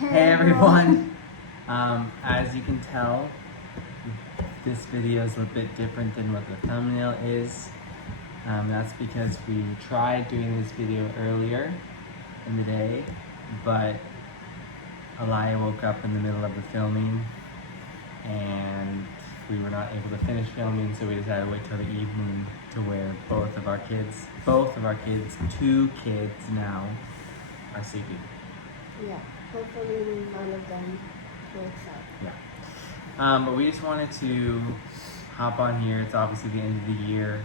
Hey everyone! As you can tell, this video is a little bit different than what the thumbnail is. That's because we tried doing this video earlier in the day, but Elia woke up in the middle of the filming and we were not able to finish filming, so we decided to wait till the evening to where both of our kids, 2 kids now, are sleeping. Yeah, hopefully none of them wakes up. Yeah. But we just wanted to hop on here. It's obviously the end of the year,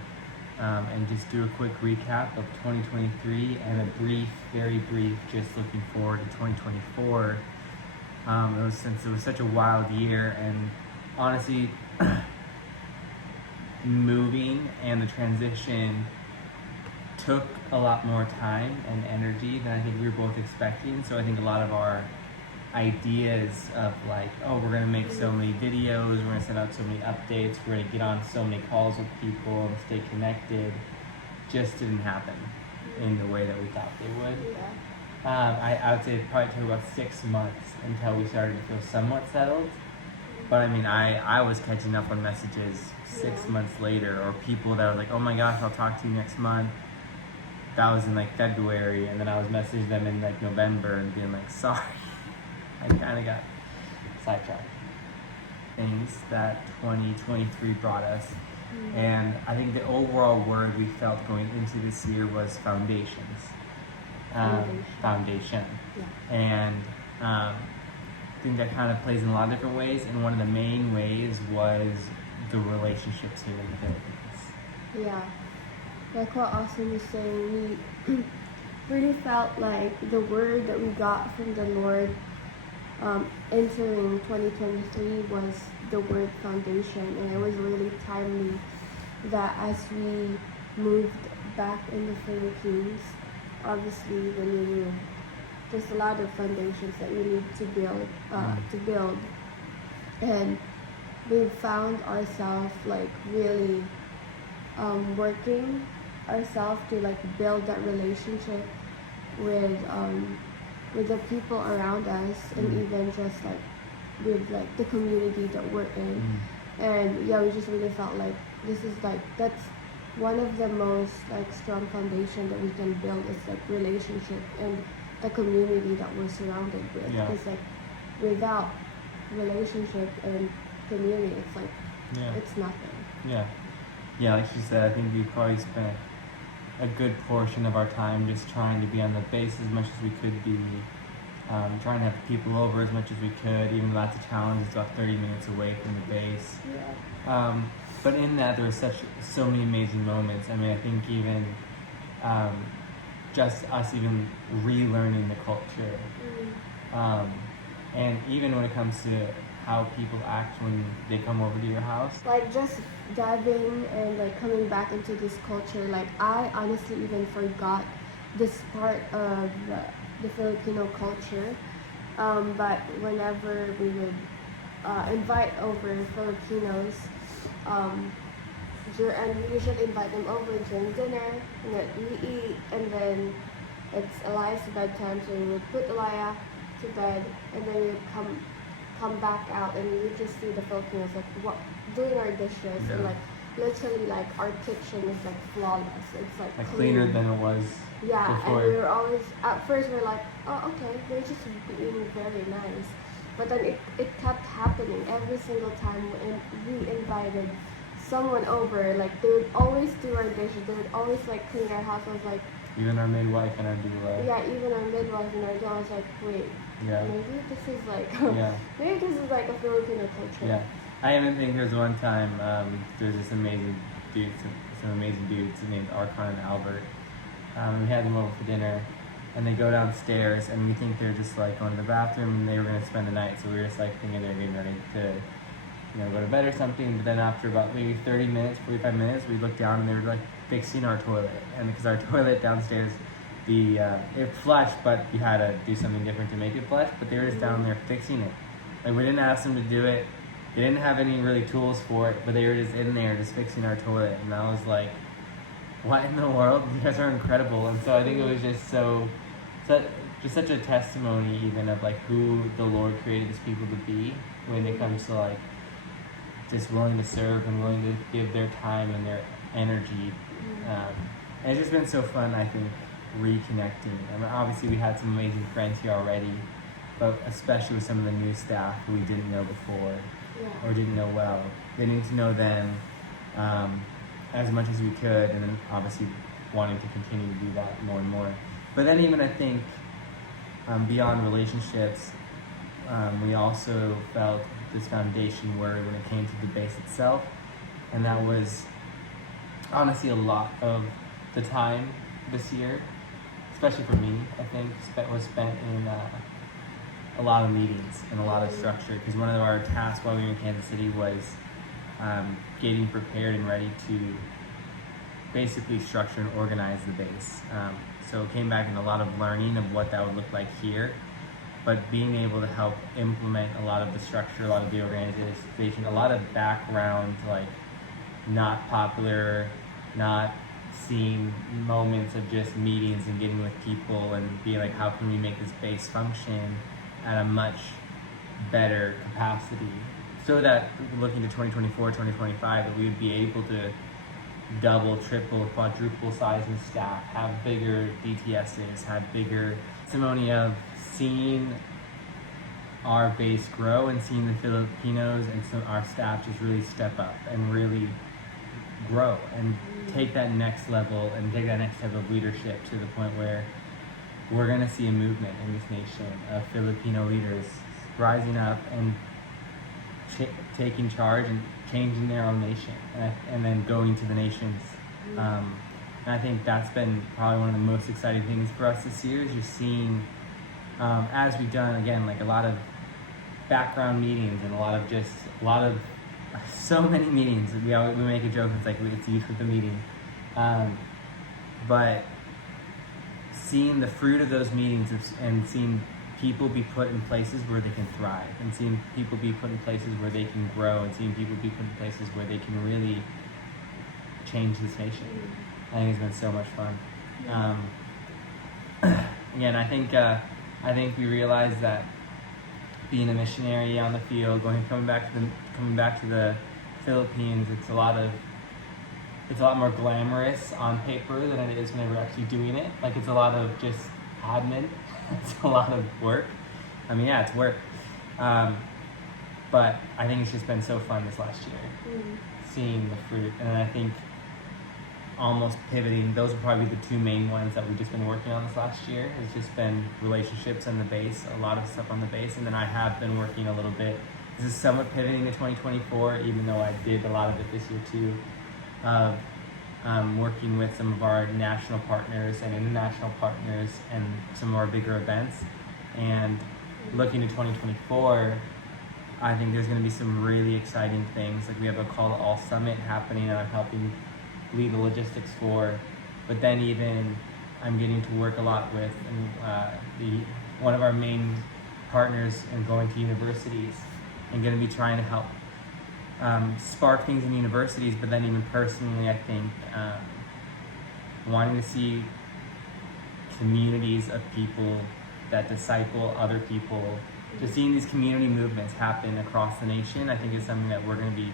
and just do a quick recap of 2023 and a brief, very brief, just looking forward to 2024. Since it was such a wild year, and honestly, moving and the transition took a lot more time and energy than I think we were both expecting. So I think a lot of our ideas of like, oh, we're gonna make so many videos, we're gonna send out so many updates, we're gonna get on so many calls with people and stay connected, just didn't happen in the way that we thought they would. Yeah. I would say it probably took about 6 months until we started to feel somewhat settled. But I mean, I was catching up on messages 6 months later, or people that were like, oh my gosh, I'll talk to you next month. That was in like February, and then I was messaging them in like November and being like, sorry, I kind of got sidetracked. Things that 2023 brought us, and I think the overall word we felt going into this year was foundations. Foundation. Yeah. And I think that kind of plays in a lot of different ways, and one of the main ways was the relationships here in the Philippines. Yeah. Like what Austin was saying, we really felt like the word that we got from the Lord entering 2023 was the word foundation, and it was really timely that as we moved back in the Philippines, obviously when we moved, there's a lot of foundations that we need to build, and we found ourselves like really working ourselves to like build that relationship with the people around us, and even just like with like the community that we're in. And yeah, we just really felt like this is like, that's one of the most like strong foundation that we can build, is like relationship and the community that we're surrounded with. Yeah. Because like without relationship and community, it's like it's nothing. Yeah, like she said, I think we probably spent a good portion of our time just trying to be on the base as much as we could be, trying to have people over as much as we could, even though that's a challenge. It's about 30 minutes away from the base. Yeah. But in that, there were so many amazing moments. I mean, I think even just us even relearning the culture, and even when it comes to how people act when they come over to your house. Like just diving and like coming back into this culture, like I honestly even forgot this part of the Filipino culture. But whenever we would invite over Filipinos, and we usually invite them over during dinner, and then we eat, and then it's Elia's bedtime, so we would put Elia to bed, and then we would come back out, and we would just see the Filipinos like doing our dishes, and like literally like our kitchen is like flawless. It's like cleaner than it was before. And we were always, at first we were like, oh okay, they're just being very nice, but then it kept happening every single time when we invited someone over. Like they would always do our dishes, they would always like clean our house. I was like, even our midwife and our doula. Yeah, even our midwife and our doula. I was like, wait, maybe this is like maybe this is like a Filipino culture. Yeah, I even think there's one time there's this amazing dude, some amazing dudes named Archon and Albert. We had them over for dinner, and they go downstairs, and we think they're just like going to the bathroom, and they were gonna spend the night. So we were just like thinking they're getting ready to, go to bed or something. But then after about maybe 30 minutes, 45 minutes, we looked down and they were like fixing our toilet. And because our toilet downstairs, it flushed, but you had to do something different to make it flush. But they were just down there fixing it. Like we didn't ask them to do it. They didn't have any really tools for it, but they were just in there just fixing our toilet. And I was like, what in the world? You guys are incredible. And so I think it was just so just such a testimony even of like who the Lord created His people to be when it comes to like just willing to serve and willing to give their time and their energy. And it's just been so fun, I think, reconnecting. I mean, obviously we had some amazing friends here already, but especially with some of the new staff who we didn't know before or didn't know well, getting to know them as much as we could, and then obviously wanting to continue to do that more and more. But then even I think beyond relationships, we also felt this foundation word when it came to the base itself, and that was honestly a lot of the time this year, especially for me, I think, was spent in a lot of meetings and a lot of structure, because one of our tasks while we were in Kansas City was getting prepared and ready to basically structure and organize the base. So it came back in a lot of learning of what that would look like here, but being able to help implement a lot of the structure, a lot of the organization, a lot of background, like not popular, not seen moments of just meetings and getting with people and being like, how can we make this base function at a much better capacity, so that looking to 2024, 2025, that we would be able to double, triple, quadruple size in staff, have bigger DTSs, have bigger testimony of seeing our base grow and seeing the Filipinos and our staff just really step up and really grow and take that next level and take that next step of leadership to the point where we're going to see a movement in this nation of Filipino leaders rising up and taking charge and changing their own nation, and then going to the nations. And I think that's been probably one of the most exciting things for us this year, is just seeing, as we've done, again, like a lot of background meetings and so many meetings. We make a joke, it's like it's youth with the meeting. But seeing the fruit of those meetings and seeing people be put in places where they can thrive, and seeing people be put in places where they can grow, and seeing people be put in places where they can really change this nation. I think it's been so much fun. Again, I think we realized that being a missionary on the field, coming back to the Philippines, it's a lot more glamorous on paper than it is whenever actually doing it. Like, it's a lot of just admin. It's a lot of work. I mean, yeah, it's work. But I think it's just been so fun this last year, seeing the fruit. And I think almost pivoting, those are probably the two main ones that we've just been working on this last year. It's just been relationships and the base, a lot of stuff on the base. And then I have been working a little bit, this is somewhat pivoting to 2024, even though I did a lot of it this year too, of working with some of our national partners and international partners and some of our bigger events. And looking to 2024, I think there's going to be some really exciting things. Like, we have a Call to All Summit happening, and I'm helping lead the logistics for. But then even I'm getting to work a lot with one of our main partners in going to universities, and going to be trying to help spark things in universities. But then even personally, I think wanting to see communities of people that disciple other people, just seeing these community movements happen across the nation, I think is something that we're going to be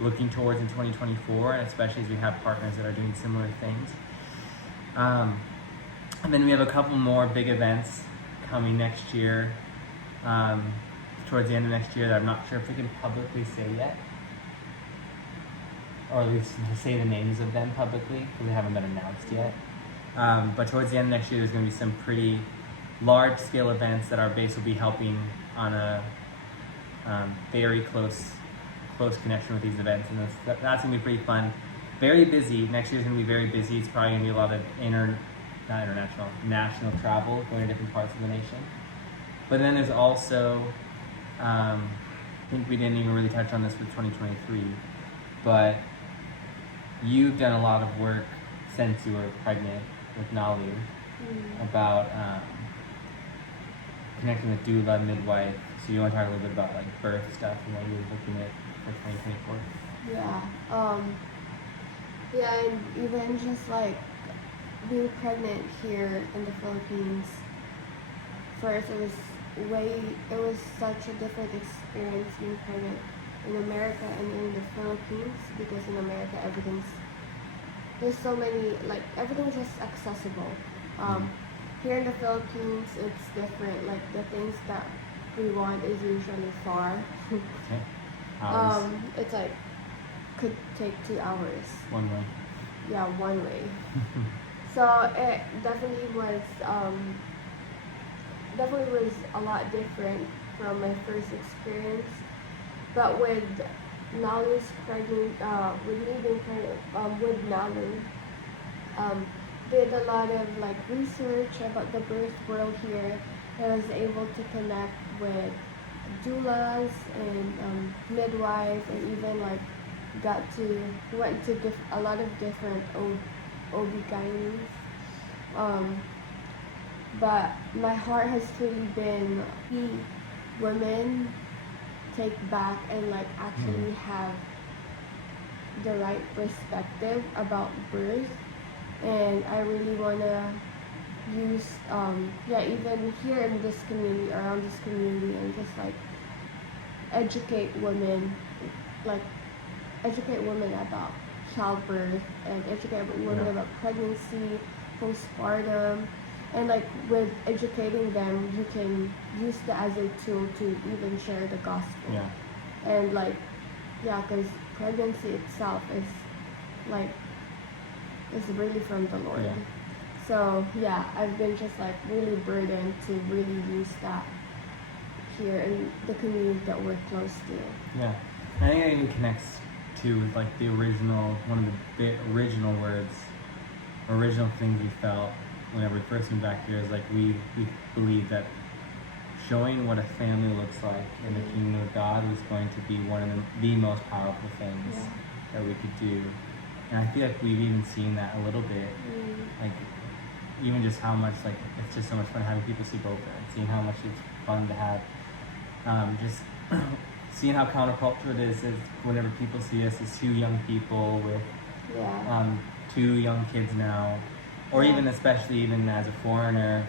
looking towards in 2024, and especially as we have partners that are doing similar things. And then we have a couple more big events coming next year, towards the end of next year, that I'm not sure if we can publicly say yet, or at least say the names of them publicly, because they haven't been announced yet. But towards the end of next year, there's going to be some pretty large-scale events that our base will be helping on a very close connection with these events, and that's going to be pretty fun. Very busy. Next year's going to be very busy. It's probably going to be a lot of national travel, going to different parts of the nation. But then there's also, I think we didn't even really touch on this with 2023, but you've done a lot of work since you were pregnant with Nalu about connecting with doula, midwife. So you want to talk a little bit about like birth stuff and what you were looking at for 2024? Yeah, and even just like being pregnant here in the Philippines, first it was such a different experience being pregnant in America and in the Philippines, because in America there's so many, like, everything's just accessible. Here in the Philippines it's different, like the things that we want is usually far. Okay. Hours. It's like could take 2 hours. One way. Yeah, one way. So it definitely was a lot different from my first experience. But with Nalu's pregnant, with me being pregnant, with Nalu, did a lot of like research about the birth world here. I was able to connect with doulas and midwives, and even like went to a lot of different OB-GYNs. But my heart has truly been see women take back and like actually have the right perspective about birth. And I really wanna use even here in this community, around this community, and just like educate women about childbirth, and educate women about pregnancy, postpartum, and like with educating them, you can use that as a tool to even share the gospel. Yeah. And like, because pregnancy itself is like, is really from the Lord. Yeah. So I've been just like really burdened to really use that here in the community that we're close to. Yeah. I think it even connects to like the original, one of the original words, original things we felt whenever we first moved back here is like we believe that showing what a family looks like in the kingdom of God was going to be one of the most powerful things that we could do. And I feel like we've even seen that a little bit, like even just how much, like, it's just so much fun having people sleep over and seeing how much it's fun to have, just seeing how countercultural it is whenever people see us as two young people with 2 young kids now, or even especially even as a foreigner,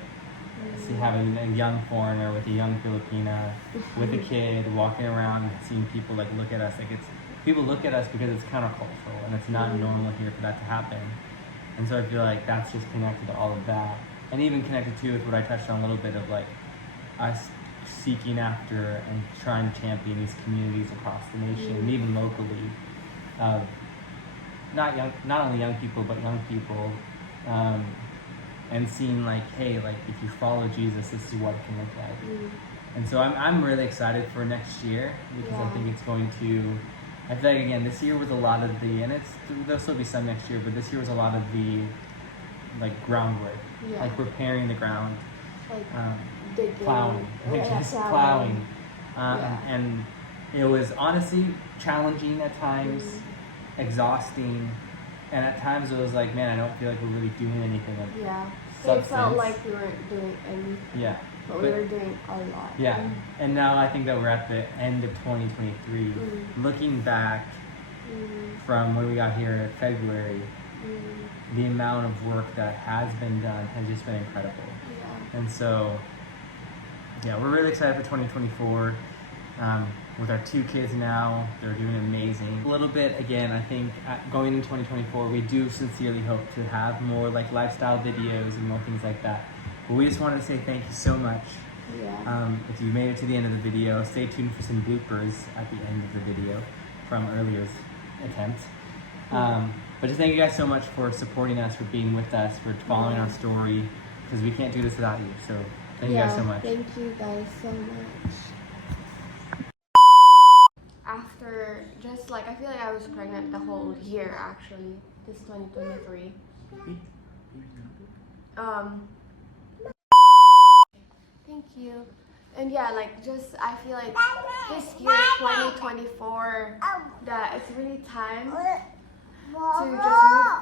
see having a young foreigner with a young Filipina with a kid walking around and seeing people like look at us, like people look at us because it's countercultural and it's not normal here for that to happen. And so I feel like that's just connected to all of that, and even connected too with what I touched on a little bit of like us seeking after and trying to champion these communities across the nation and even locally of not only young people but young people, and seeing like, hey, like if you follow Jesus, this is what it can look like. And so I'm really excited for next year, because I think it's going to, I feel like again this year was a lot of the, and there'll still be some next year, but this year was a lot of the like groundwork, like preparing the ground, like plowing, plowing. And it was honestly challenging at times, exhausting, and at times it was like, man, I don't feel like we're really doing anything of substance. It felt like we weren't doing anything. But we were doing a lot. And now I think that we're at the end of 2023. Looking back from when we got here in February, the amount of work that has been done has just been incredible. And so, we're really excited for 2024. With our 2 kids now, they're doing amazing. A little bit, again, I think going into 2024, we do sincerely hope to have more like lifestyle videos and more things like that. But we just wanted to say thank you so much. If you made it to the end of the video, stay tuned for some bloopers at the end of the video from earlier attempts. But just thank you guys so much for supporting us, for being with us, for following our story, because we can't do this without you. So thank you guys so much. Thank you guys so much. After just like, I feel like I was pregnant the whole year actually, this 2023. Thank you. And like just I feel like this year 2024 that it's really time to just move forward.